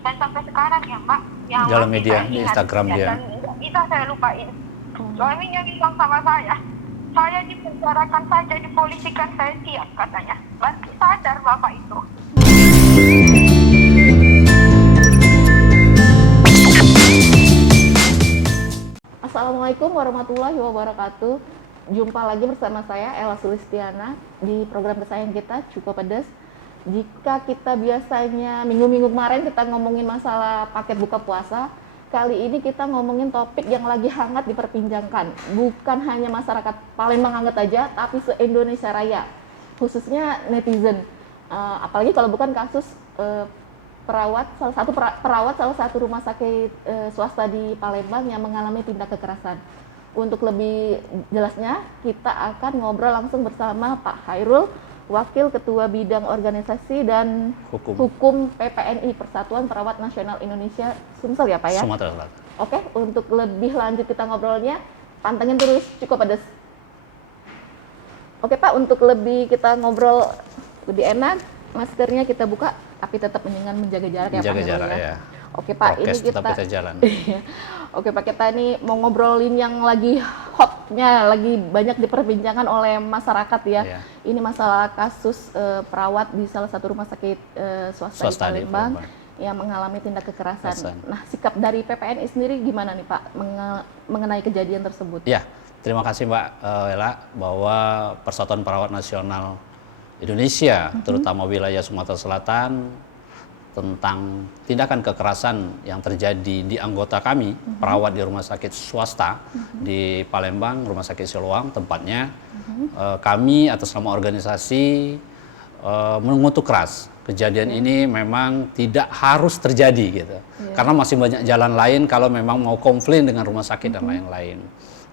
dan sampai sekarang ya Mbak, yang dalam masih media saya di ingat, Instagram ya, dia. dan nggak bisa saya lupain. Suaminya bilang sama saya dipenjarakan saja, dipolisikan saya siap katanya. Masih sadar Bapak itu. Assalamualaikum warahmatullahi wabarakatuh. Jumpa lagi bersama saya Ella Sulistiana di program kesayangan kita Cukup Pedes. Jika kita biasanya minggu-minggu kemarin kita ngomongin masalah paket buka puasa, kali ini kita ngomongin topik yang lagi hangat diperbincangkan. Bukan hanya masyarakat Palembang hangat aja, tapi se-Indonesia Raya, khususnya netizen. Apalagi kalau bukan kasus perawat salah satu rumah sakit swasta di Palembang yang mengalami tindak kekerasan. Untuk lebih jelasnya, kita akan ngobrol langsung bersama Pak Hairul, Wakil Ketua Bidang Organisasi dan Hukum PPNI, Persatuan Perawat Nasional Indonesia, Sumsel ya Pak ya? Sumatera Selatan. Oke, untuk lebih lanjut kita ngobrolnya, pantengin terus Cukup Pedes. Oke Pak, untuk lebih kita ngobrol lebih enak, maskernya kita buka, tapi tetap dengan menjaga jarak ya Pak. Menjaga jarak ya. Oke Pak, ini kita jalan. Oke Pak, kita ini mau ngobrolin yang lagi hotnya, lagi banyak diperbincangkan oleh masyarakat ya. Iya. Ini masalah kasus perawat di salah satu rumah sakit swasta di Palembang yang mengalami tindak kekerasan. Nah, sikap dari PPNI sendiri gimana nih Pak mengenai kejadian tersebut? Ya, terima kasih Mbak Ella, bahwa Persatuan Perawat Nasional Indonesia, terutama wilayah Sumatera Selatan, tentang tindakan kekerasan yang terjadi di anggota kami, perawat di rumah sakit swasta di Palembang, Rumah Sakit Siloam tempatnya, kami atas nama organisasi mengutuk keras. Kejadian ini memang tidak harus terjadi gitu, karena masih banyak jalan lain kalau memang mau komplain dengan rumah sakit dan lain-lain.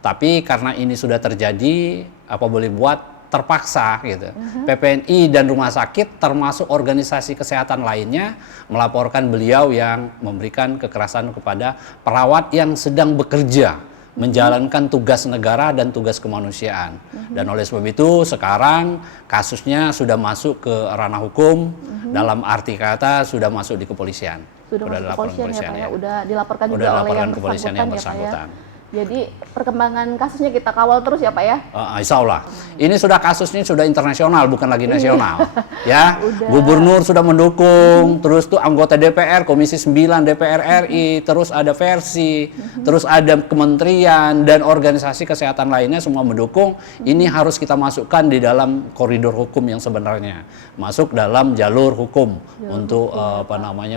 Tapi karena ini sudah terjadi, apa boleh buat, terpaksa gitu. PPNI dan rumah sakit termasuk organisasi kesehatan lainnya melaporkan beliau yang memberikan kekerasan kepada perawat yang sedang bekerja menjalankan tugas negara dan tugas kemanusiaan. Dan oleh sebab itu sekarang kasusnya sudah masuk ke ranah hukum, dalam arti kata sudah masuk di kepolisian. Sudah masuk kepolisian ya Pak ya, udah dilaporkan Udah juga oleh dilaporkan yang kepolisian yang bersangkutan. Jadi perkembangan kasusnya kita kawal terus ya Pak ya? Insya Allah. Ini sudah kasusnya sudah internasional, bukan lagi nasional. Ya, Udah. Gubernur sudah mendukung, terus tuh anggota DPR, Komisi 9 DPR RI, terus ada versi, terus ada kementerian dan organisasi kesehatan lainnya semua mendukung. Ini harus kita masukkan di dalam koridor hukum yang sebenarnya, masuk dalam jalur hukum untuk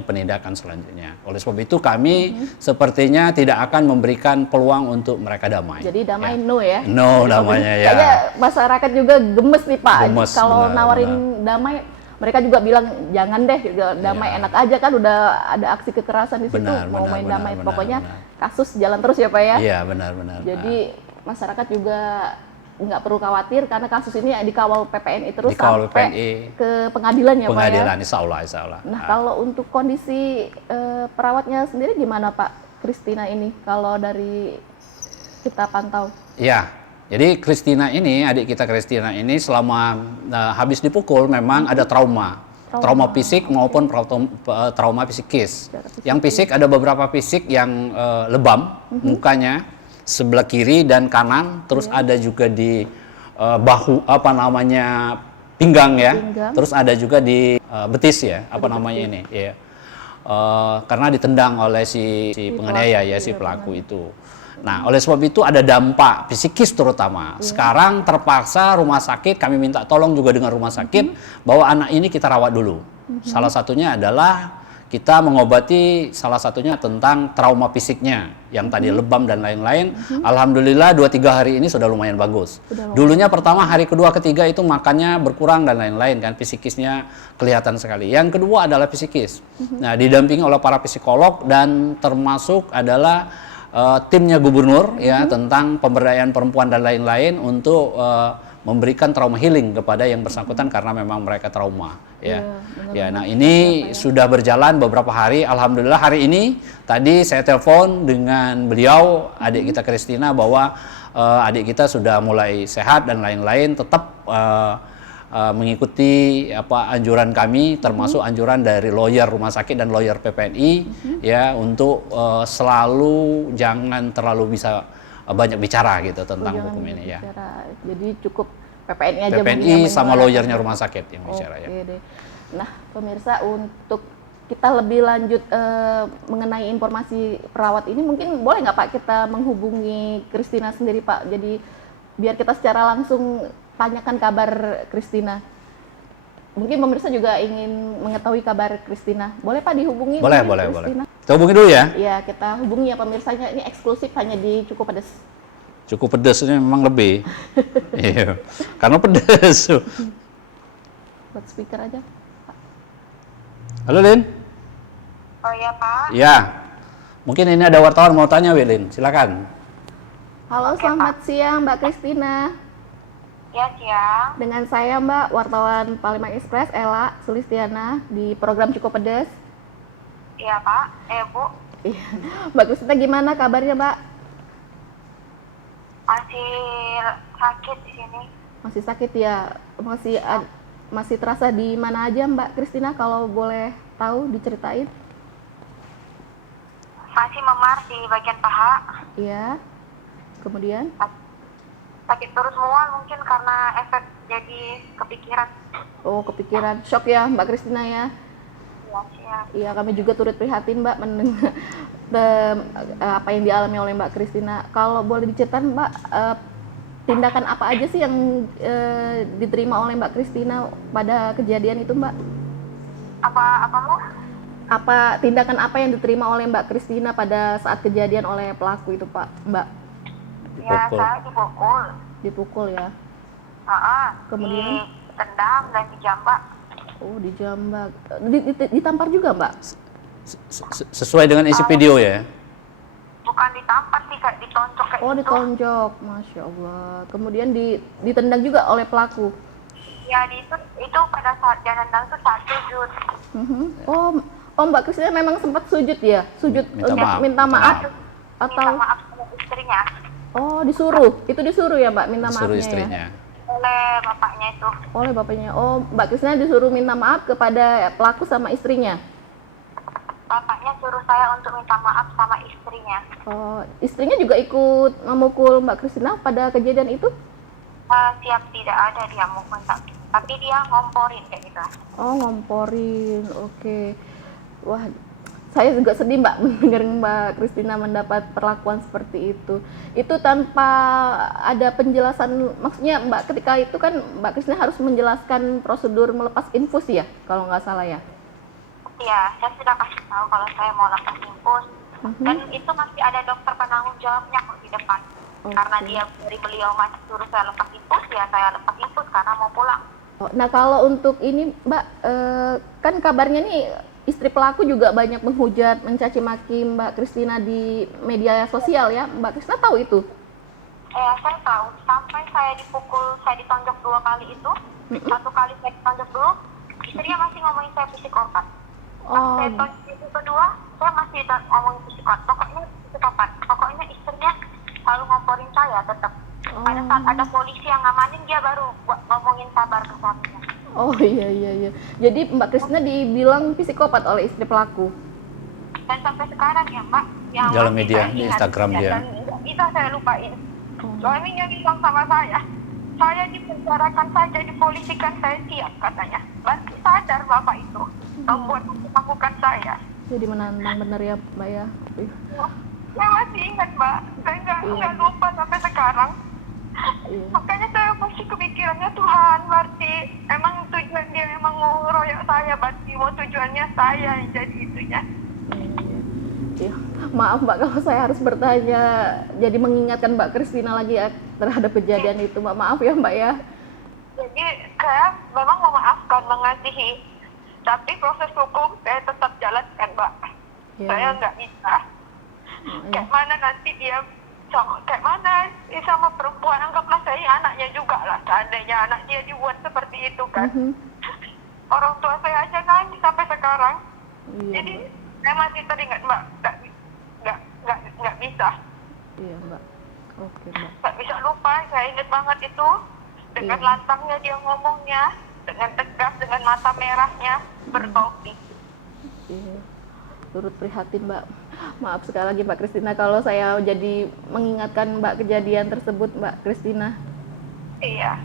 penindakan selanjutnya. Oleh sebab itu kami sepertinya tidak akan memberikan peluang untuk mereka damai. Jadi damai ya. No ya? No namanya ya. Kayaknya masyarakat juga gemes nih Pak. Gemes, kalau benar, nawarin damai, mereka juga bilang jangan deh, damai enak aja kan, udah ada aksi kekerasan di situ, mau main damai. Pokoknya kasus jalan terus ya Pak ya? Iya benar-benar. Jadi masyarakat juga nggak perlu khawatir karena kasus ini dikawal PPNI terus dikawal sampai PPNI, ke pengadilan ya Pak ya? Pengadilan, insya Allah. Nah kalau untuk kondisi perawatnya sendiri gimana Pak Kristina ini kalau dari kita pantau? Ya, jadi Kristina ini, adik kita Kristina ini selama habis dipukul memang ada trauma fisik maupun trauma psikis. Yang fisik ada beberapa fisik yang lebam mukanya sebelah kiri dan kanan, terus ada juga di bahu pinggang ya, terus ada juga di betis ya, ini ya. Karena ditendang oleh si penganiaya ya, si pelaku itu. Nah, oleh sebab itu ada dampak psikis terutama. Sekarang terpaksa rumah sakit, kami minta tolong juga dengan rumah sakit, bahwa anak ini kita rawat dulu. Salah satunya adalah kita mengobati salah satunya tentang trauma fisiknya, yang tadi lebam dan lain-lain. Alhamdulillah 2-3 hari ini sudah lumayan bagus. Dulunya pertama hari kedua ketiga itu makannya berkurang dan lain-lain kan, psikisnya kelihatan sekali. Yang kedua adalah psikis. Nah, didampingi oleh para psikolog dan termasuk adalah timnya gubernur ya tentang pemberdayaan perempuan dan lain-lain untuk memberikan trauma healing kepada yang bersangkutan karena memang mereka trauma ya. Nah ini sudah berjalan beberapa hari. Alhamdulillah hari ini tadi saya telepon dengan beliau, adik kita Kristina, bahwa adik kita sudah mulai sehat dan lain-lain. Tetap mengikuti anjuran kami, termasuk anjuran dari lawyer rumah sakit dan lawyer PPNI ya, untuk selalu jangan terlalu bisa banyak bicara gitu tentang hukum ini ya. Jadi cukup PPNI aja. PPNI sama lawyernya rumah sakit yang bicara ya. Deh. Nah, pemirsa, untuk kita lebih lanjut mengenai informasi perawat ini, mungkin boleh nggak Pak kita menghubungi Christina sendiri Pak? Jadi biar kita secara langsung tanyakan kabar Christina. Mungkin pemirsa juga ingin mengetahui kabar Christina. Boleh Pak dihubungi? Boleh. Kita hubungi dulu ya. Iya, kita hubungi ya pemirsanya. Ini eksklusif hanya di Cukup Pedes. Cukup pedes ini memang lebih. Iya. Karena pedes. Buat speaker aja. Halo Lin. Oh iya Pak. Ya. Mungkin ini ada wartawan mau tanya, Lin. Silakan. Halo, selamat siang Mbak Christina. Ya siang. Dengan saya Mbak, wartawan Palembang Express, Ella Sulistiana, di program Cukup Pedes. Iya Pak. Bu. Iya. Mbak Christina, gimana kabarnya Mbak? Masih sakit di sini. Masih sakit ya? Masih terasa di mana aja Mbak Christina, kalau boleh tahu diceritain? Masih memar di bagian paha. Iya. Kemudian? Sakit terus mual, mungkin karena efek jadi kepikiran. Oh, kepikiran. Shock ya Mbak Christina ya? Iya siang. Iya, kami juga turut prihatin Mbak mendengar apa yang dialami oleh Mbak Christina. Kalau boleh diceritain Mbak, tindakan apa aja sih yang diterima oleh Mbak Christina pada kejadian itu Mbak? Apa tindakan apa yang diterima oleh Mbak Christina pada saat kejadian oleh pelaku itu Pak, Mbak? Ya, saya dipukul. Dipukul ya? Kemudian? Ditendang dan dijambak. Oh, dijambak. Ditampar juga Mbak? Sesuai dengan isi video ya? Bukan ditampar sih, kayak ditonjok kayak Oh, ditonjok. Masya Allah. Kemudian ditendang juga oleh pelaku? Ya, itu pada saat dia nendang itu saat sujud. Oh, Mbak Christina memang sempat sujud ya? Sujud minta maaf? Atau? Minta maaf sama istrinya. Oh, disuruh? Itu disuruh ya Mbak minta maafnya? Disuruh istrinya. Ya? Oleh bapaknya itu. Oleh bapaknya. Oh, Mbak Christina disuruh minta maaf kepada pelaku sama istrinya? Bapaknya suruh saya untuk minta maaf sama istrinya. Oh, istrinya juga ikut memukul Mbak Christina pada kejadian itu? Siap, tidak ada dia mukul, tapi dia ngomporin kayak gitu. Oh, ngomporin. Oke. Wah, saya juga sedih Mbak mendengar Mbak Christina mendapat perlakuan seperti itu. Itu tanpa ada penjelasan, maksudnya Mbak ketika itu kan Mbak Christina harus menjelaskan prosedur melepas infus ya, kalau nggak salah ya? Iya, saya sudah kasih tahu kalau saya mau lepas infus. Dan itu masih ada dokter penanggung jawabnya kok di depan. Karena beliau masih suruh saya lepas infus, ya saya lepas infus karena mau pulang. Nah, kalau untuk ini Mbak, kan kabarnya nih istri pelaku juga banyak menghujat, mencaci maki Mbak Christina di media sosial ya. Mbak Christina tahu itu? Saya tahu. Sampai saya dipukul, saya ditonjok 2 kali itu. 1 kali saya ditonjok dulu, istrinya masih ngomongin saya psikopat. Saya tonjok itu kedua, saya masih ngomongin psikopat. Pokoknya psikopat. Pokoknya istrinya selalu ngomporin saya tetap. Pada saat ada polisi yang ngamanin, dia baru ngomongin sabar ke suaminya. Oh iya. Jadi Mbak Christina dibilang psikopat oleh istri pelaku. Dan sampai sekarang ya Mbak, yang dalam media di Instagram dia. Nggak bisa saya lupain. Suaminya bilang sama saya dipenjarakan saja, dipolisikan saya siap katanya. Berarti sadar Bapak itu membuat melakukan saya. Jadi menantang benar ya Mbak ya. Saya masih ingat Mbak, saya nggak lupa sampai sekarang. Makanya saya masih kepikirannya Tuhan, berarti emang tujuan dia emang mau ngeroyok saya, berarti mau tujuannya saya yang jadi itunya. Iya. Maaf Mbak kalau saya harus bertanya, jadi mengingatkan Mbak Christina lagi ya terhadap kejadian itu Mbak. Maaf ya Mbak ya. Jadi saya memang memaafkan, mengasihi, tapi proses hukum saya tetap jalankan Mbak. Saya nggak bisa. Kayak mana nanti dia kayak mana sama perempuan, anggaplah saya anaknya juga lah, seandainya anak dia dibuat seperti itu kan. Orang tua saya aja nangis sampai sekarang. Jadi saya masih teringat Mbak, nggak bisa. Iya Mbak. Oke Mbak. Nggak bisa lupa, saya ingat banget itu Dengan lantangnya dia ngomongnya, dengan tegas, dengan mata merahnya, bertopi. Turut prihatin, Mbak. Maaf sekali lagi Mbak Kristina kalau saya jadi mengingatkan Mbak kejadian tersebut, Mbak Kristina. Iya.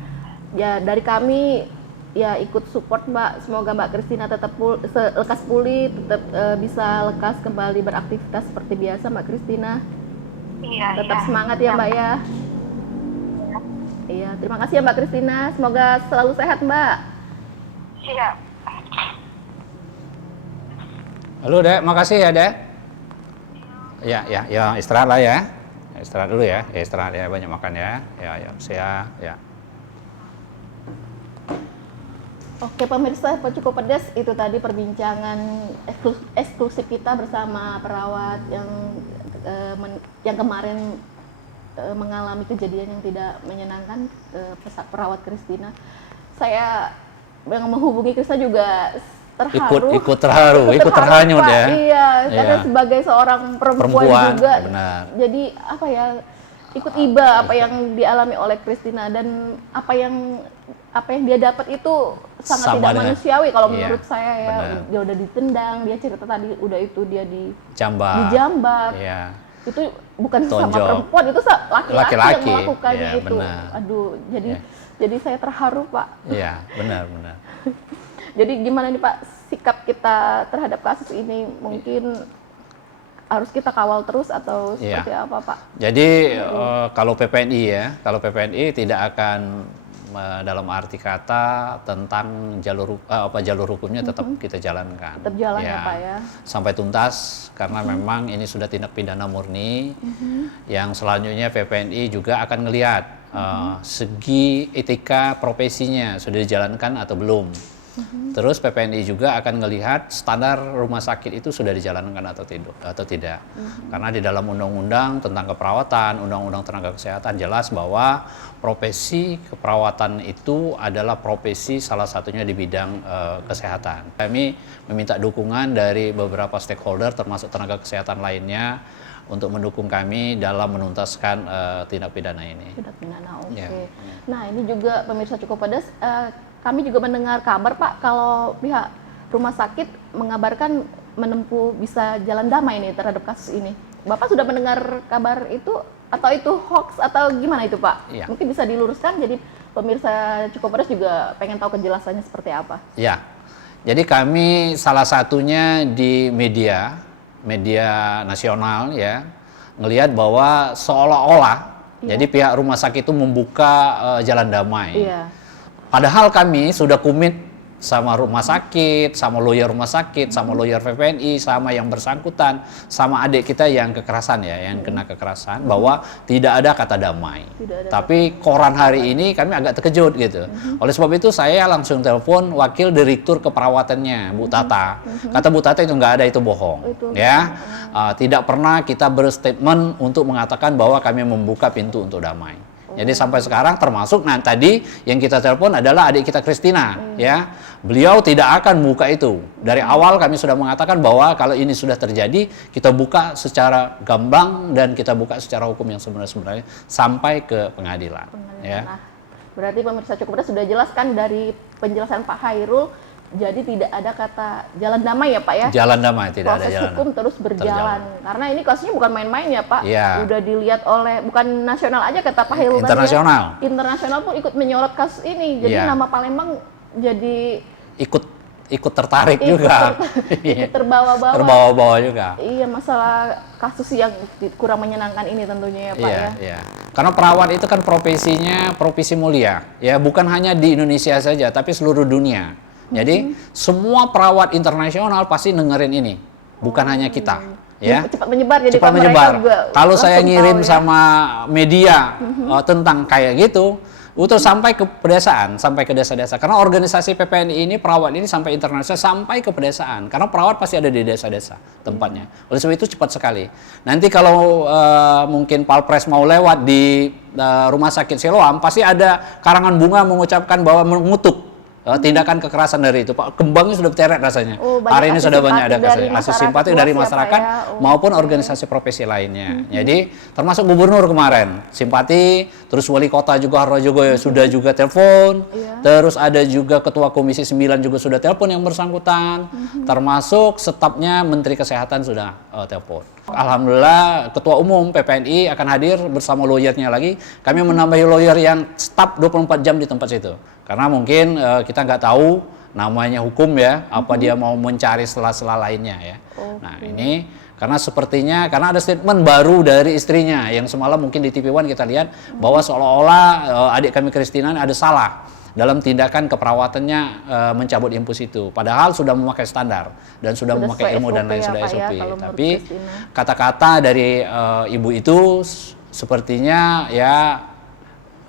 Ya, dari kami ya ikut support Mbak. Semoga Mbak Kristina tetap lekas pulih, tetap bisa lekas kembali beraktivitas seperti biasa, Mbak Kristina. Iya. Tetap iya. semangat ya Mbak ya. Iya, terima kasih ya Mbak Kristina. Semoga selalu sehat Mbak. Siap. Halo Dek, makasih ya Dek. Ya, istirahat lah ya. Istirahat dulu ya. Istirahat ya, banyak makan ya. Ya, sehat ya. Oke pemirsa, cukup pedas itu tadi perbincangan eksklusif kita bersama perawat yang kemarin mengalami kejadian yang tidak menyenangkan, perawat Kristina. Saya yang menghubungi Kristina juga terharu, ikut terhanyut Pak. ya. Iya, karena sebagai seorang perempuan juga, benar. jadi apa ya, ikut iba apa yang dialami oleh Kristina dan apa yang dia dapat itu sangat tidak manusiawi kalau menurut saya ya. Benar. Dia udah ditendang, dia cerita tadi udah itu dia dijambar. Iya. Itu bukan sama perempuan, itu laki-laki yang melakukannya ya, itu. Benar. Aduh, jadi saya terharu Pak. Iya, benar. Jadi gimana nih Pak sikap kita terhadap kasus ini? Mungkin harus kita kawal terus atau seperti apa Pak? Jadi kalau PPNI tidak akan dalam arti kata tentang jalur hukumnya tetap kita jalankan. Tetap jalan ya Pak ya. Sampai tuntas karena memang ini sudah tindak pidana murni. Yang selanjutnya PPNI juga akan melihat segi etika profesinya sudah dijalankan atau belum. Terus PPNI juga akan melihat standar rumah sakit itu sudah dijalankan atau tidak. Karena di dalam undang-undang tentang keperawatan, undang-undang tenaga kesehatan jelas bahwa profesi keperawatan itu adalah profesi salah satunya di bidang kesehatan. Kami meminta dukungan dari beberapa stakeholder termasuk tenaga kesehatan lainnya untuk mendukung kami dalam menuntaskan tindak pidana ini. Tindak pidana, oke. Ya. Nah ini juga pemirsa cukup pedas. Kami juga mendengar kabar Pak kalau pihak rumah sakit mengabarkan menempuh bisa jalan damai nih terhadap kasus ini. Bapak sudah mendengar kabar itu atau itu hoax atau gimana itu Pak? Ya. Mungkin bisa diluruskan jadi pemirsa cukup pedas juga pengen tahu kejelasannya seperti apa. Ya, jadi kami salah satunya di media nasional ya ngelihat bahwa seolah-olah jadi pihak rumah sakit itu membuka jalan damai. Iya. Padahal kami sudah komit sama rumah sakit, sama lawyer rumah sakit, sama lawyer PPNI, sama yang bersangkutan, sama adik kita yang kekerasan ya, yang kena kekerasan, bahwa tidak ada kata damai. Tapi koran hari ini kami agak terkejut gitu. Oleh sebab itu saya langsung telepon wakil direktur keperawatannya, Bu Tata. Kata Bu Tata itu nggak ada, itu bohong. Ya, tidak pernah kita berstatement untuk mengatakan bahwa kami membuka pintu untuk damai. Jadi sampai sekarang termasuk tadi yang kita telepon adalah adik kita Kristina ya. Beliau tidak akan buka itu. Dari awal kami sudah mengatakan bahwa kalau ini sudah terjadi kita buka secara gamblang dan kita buka secara hukum yang sebenarnya sampai ke pengadilan. Ya. Nah, berarti pemirsa cukup sudah jelaskan dari penjelasan Pak Hairul. Jadi tidak ada kata jalan damai ya Pak ya? Jalan damai, tidak ada jalan. Proses hukum terus berjalan. Karena ini kasusnya bukan main-main ya Pak. Ya. Udah dilihat oleh, bukan nasional aja kata Pak Hairul. Internasional. Ya. Internasional pun ikut menyorot kasus ini. Jadi nama Palembang jadi ikut tertarik juga. Ikut terbawa-bawa. Terbawa-bawa juga. Iya, masalah kasus yang kurang menyenangkan ini tentunya ya Pak ya. Iya. Karena perawat itu kan profesi mulia. Ya, bukan hanya di Indonesia saja, tapi seluruh dunia. Jadi semua perawat internasional pasti dengerin ini, bukan hanya kita, ya. Cepat menyebar. Jadi cepat menyebar. Kalau saya ngirim sama media tentang kayak gitu, itu sampai ke pedesaan, sampai ke desa-desa. Karena organisasi PPNI ini, perawat ini sampai internasional, sampai ke pedesaan. Karena perawat pasti ada di desa-desa tempatnya. Oleh sebab itu cepat sekali. Nanti kalau mungkin Palpres mau lewat di rumah sakit Siloam, pasti ada karangan bunga mengucapkan bahwa mengutuk tindakan kekerasan dari itu, Pak. Kembangnya sudah tereret rasanya. Hari ini sudah banyak ada kasus asis simpati dari masyarakat maupun organisasi profesi lainnya. Jadi termasuk gubernur kemarin simpati, terus wali kota juga Haryojogo sudah juga telepon, terus ada juga ketua komisi 9 juga sudah telepon yang bersangkutan, termasuk stafnya Menteri Kesehatan sudah telepon. Alhamdulillah ketua umum PPNI akan hadir bersama lawyernya lagi. Kami menambahi lawyer yang staf 24 jam di tempat situ. Karena mungkin kita nggak tahu namanya hukum ya, apa dia mau mencari sela-sela lainnya ya. Nah ini karena sepertinya, karena ada statement baru dari istrinya yang semalam mungkin di TV One kita lihat bahwa seolah-olah adik kami Christina ada salah dalam tindakan keperawatannya mencabut infus itu. Padahal sudah memakai standar dan sudah memakai ilmu dan lain sudah SOP. Tapi kata-kata dari ibu itu sepertinya ya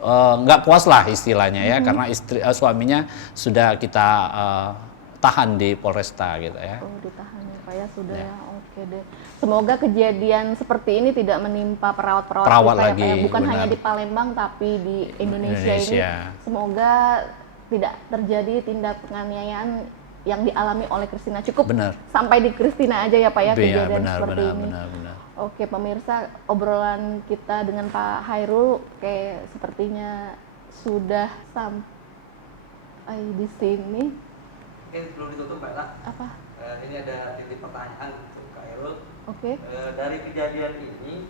nggak puas lah istilahnya ya, karena suaminya sudah kita tahan di Polresta gitu ya. Oh, ditahan ya Pak ya, sudah ya. Oke deh. Semoga kejadian seperti ini tidak menimpa perawat-perawat kita lagi, ya Pak ya. Bukan hanya di Palembang tapi di Indonesia ini. Semoga tidak terjadi tindak penganiayaan yang dialami oleh Christina. Cukup sampai di Christina aja ya Pak ya kejadian seperti ini. Oke pemirsa, obrolan kita dengan Pak Hairul kayak sepertinya sudah sampai di sini. Oke, belum ditutup Pak Ella. Apa? Ini ada titip pertanyaan untuk Kak Hairul. Oke. Dari kejadian ini,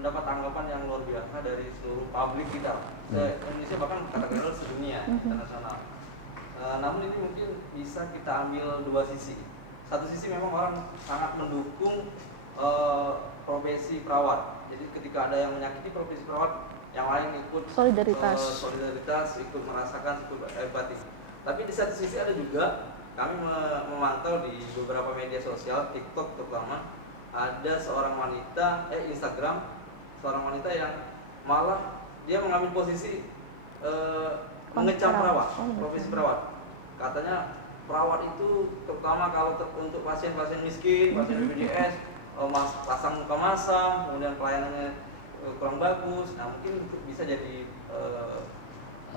mendapat tanggapan yang luar biasa dari seluruh publik kita, Indonesia bahkan katakanlah sedunia, internasional. Namun ini mungkin bisa kita ambil dua sisi. Satu sisi memang orang sangat mendukung profesi perawat. Jadi ketika ada yang menyakiti profesi perawat, yang lain ikut solidaritas, ikut merasakan, ikut empati. Tapi di satu sisi ada juga kami memantau di beberapa media sosial, TikTok terutama, ada seorang wanita, Instagram, seorang wanita yang malah dia mengambil posisi mengecam perawat, profesi perawat. Katanya perawat itu terutama kalau untuk pasien-pasien miskin, pasien BPJS, pasang muka masam, kemudian pelayanannya kurang bagus. Nah mungkin bisa jadi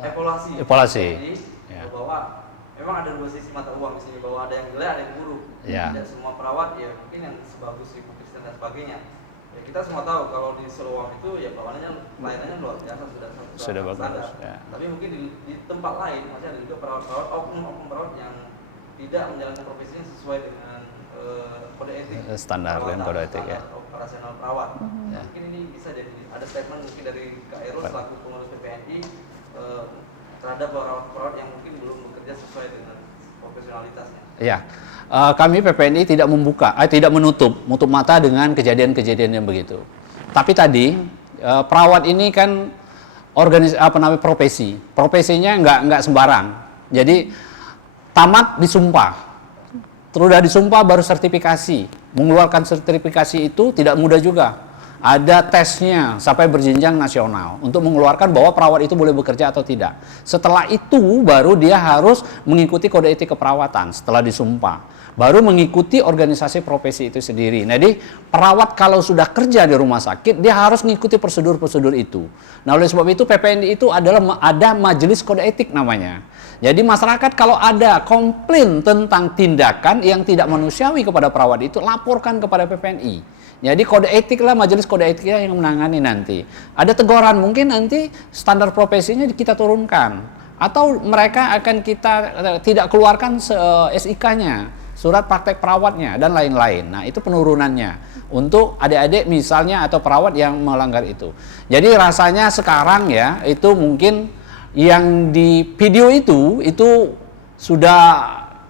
evaluasi. Jadi bahwa memang ada dua sisi mata uang di sini, bahwa ada yang jelek, ada yang buruk. Tidak semua perawat ya mungkin yang sebagus Ibu Kristen dan sebagainya. Ya, kita semua tahu kalau di Seluam itu ya pelayanannya luar biasa, sudah bagus. Ya. Tapi mungkin di tempat lain masih ada juga perawat-perawat, oknum perawat yang tidak menjalankan profesinya sesuai dengan kode etik, standar dan kode etik ya. Operasional perawat. Mungkin ini bisa jadi ada statement mungkin dari Kak Hairul selaku pengurus PPNI terhadap perawat-perawat yang mungkin belum bekerja sesuai dengan profesionalitasnya. Ya, kami PPNI tidak tidak menutup mata dengan kejadian-kejadian yang begitu. Tapi tadi perawat ini kan profesinya nggak sembarang. Jadi tamat disumpah, sudah disumpah baru sertifikasi. Mengeluarkan sertifikasi itu tidak mudah juga. Ada tesnya sampai berjenjang nasional untuk mengeluarkan bahwa perawat itu boleh bekerja atau tidak. Setelah itu baru dia harus mengikuti kode etik keperawatan setelah disumpah. Baru mengikuti organisasi profesi itu sendiri. Jadi perawat kalau sudah kerja di rumah sakit dia harus mengikuti prosedur-prosedur itu. Nah oleh sebab itu PPNI itu ada majelis kode etik namanya. Jadi masyarakat kalau ada komplain tentang tindakan yang tidak manusiawi kepada perawat itu laporkan kepada PPNI. Jadi kode etik lah, majelis kode etiknya yang menangani nanti. Ada teguran mungkin nanti standar profesinya kita turunkan. Atau mereka akan kita tidak keluarkan SIK-nya, surat praktek perawatnya, dan lain-lain. Nah itu penurunannya untuk adik-adik misalnya atau perawat yang melanggar itu. Jadi rasanya sekarang ya, itu mungkin yang di video itu sudah,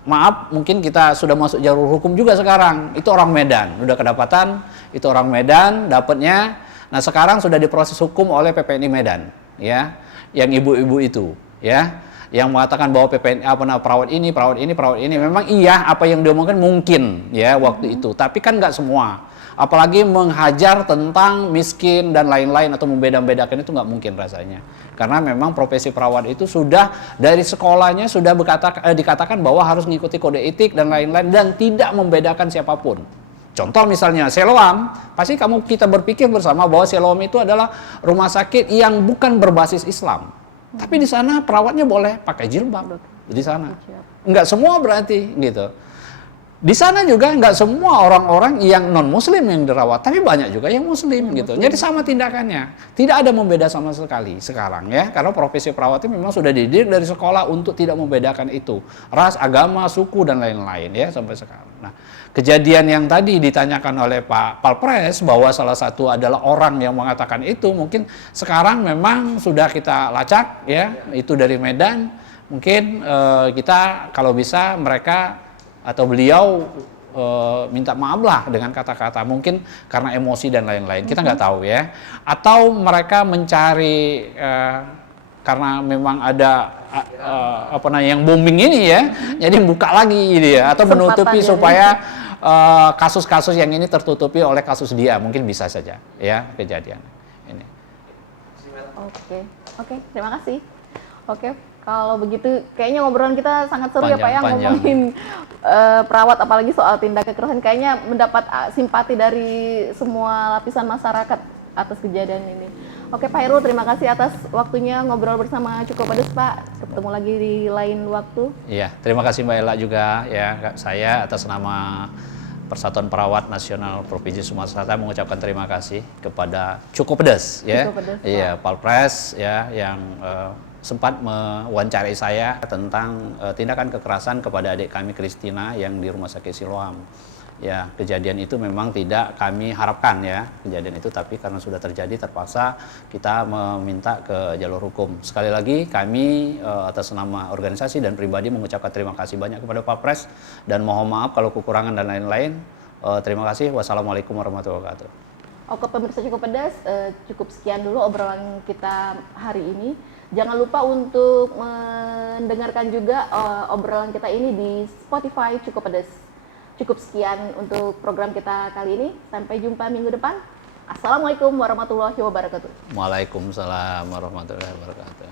maaf, mungkin kita sudah masuk jalur hukum juga sekarang. Itu orang Medan, udah kedapatan, itu orang Medan dapatnya. Nah sekarang sudah diproses hukum oleh PPNI Medan, ya, yang ibu-ibu itu, ya, yang mengatakan bahwa PPNI perawat ini, memang iya apa yang diomongkan mungkin, ya, waktu itu. Tapi kan nggak semua. Apalagi menghajar tentang miskin dan lain-lain atau membeda-bedakan itu nggak mungkin rasanya. Karena memang profesi perawat itu sudah dari sekolahnya sudah dikatakan bahwa harus mengikuti kode etik dan lain-lain dan tidak membedakan siapapun. Contoh misalnya Siloam, pasti kita berpikir bersama bahwa Siloam itu adalah rumah sakit yang bukan berbasis Islam. Tapi di sana perawatnya boleh pakai jilbab di sana. Enggak semua berarti gitu. Di sana juga nggak semua orang-orang yang non-muslim yang dirawat, tapi banyak juga yang muslim gitu. Jadi sama tindakannya. Tidak ada membeda sama sekali sekarang ya, karena profesi perawat itu memang sudah dididik dari sekolah untuk tidak membedakan itu. Ras, agama, suku, dan lain-lain ya sampai sekarang. Nah, kejadian yang tadi ditanyakan oleh Pak Palpres bahwa salah satu adalah orang yang mengatakan itu, mungkin sekarang memang sudah kita lacak ya, itu dari Medan. Mungkin kita kalau bisa mereka atau beliau minta maaf lah dengan kata-kata, mungkin karena emosi dan lain-lain, kita nggak tahu ya, atau mereka mencari karena memang ada apa namanya yang booming ini ya, jadi buka lagi ini ya, atau menutupi supaya kasus-kasus yang ini tertutupi oleh kasus dia, mungkin bisa saja ya kejadian ini. Oke, terima kasih. Oke. Kalau begitu, kayaknya ngobrolan kita sangat seru ya Pak ya, ngomongin perawat, apalagi soal tindak kekerasan. Kayaknya mendapat simpati dari semua lapisan masyarakat atas kejadian ini. Oke Pak Hairul, terima kasih atas waktunya ngobrol bersama Cukup Pedes Pak. Ketemu lagi di lain waktu. Iya, terima kasih Mbak Ella juga ya. Saya atas nama Persatuan Perawat Nasional Provinsi Sumatera Selatan mengucapkan terima kasih kepada Cukup Pedes ya. Iya, Palpres ya yang sempat mewawancarai saya tentang tindakan kekerasan kepada adik kami Christina yang di Rumah Sakit Siloam. Ya, kejadian itu memang tidak kami harapkan ya, kejadian itu, tapi karena sudah terjadi terpaksa kita meminta ke jalur hukum. Sekali lagi kami atas nama organisasi dan pribadi mengucapkan terima kasih banyak kepada Pak Pres dan mohon maaf kalau kekurangan dan lain-lain. Terima kasih. Wassalamualaikum warahmatullahi wabarakatuh. Oke pemirsa Cukup Pedas, cukup sekian dulu obrolan kita hari ini. Jangan lupa untuk mendengarkan juga obrolan kita ini di Spotify Cukup Pedas. Cukup sekian untuk program kita kali ini. Sampai jumpa minggu depan. Assalamualaikum warahmatullahi wabarakatuh. Waalaikumsalam warahmatullahi wabarakatuh.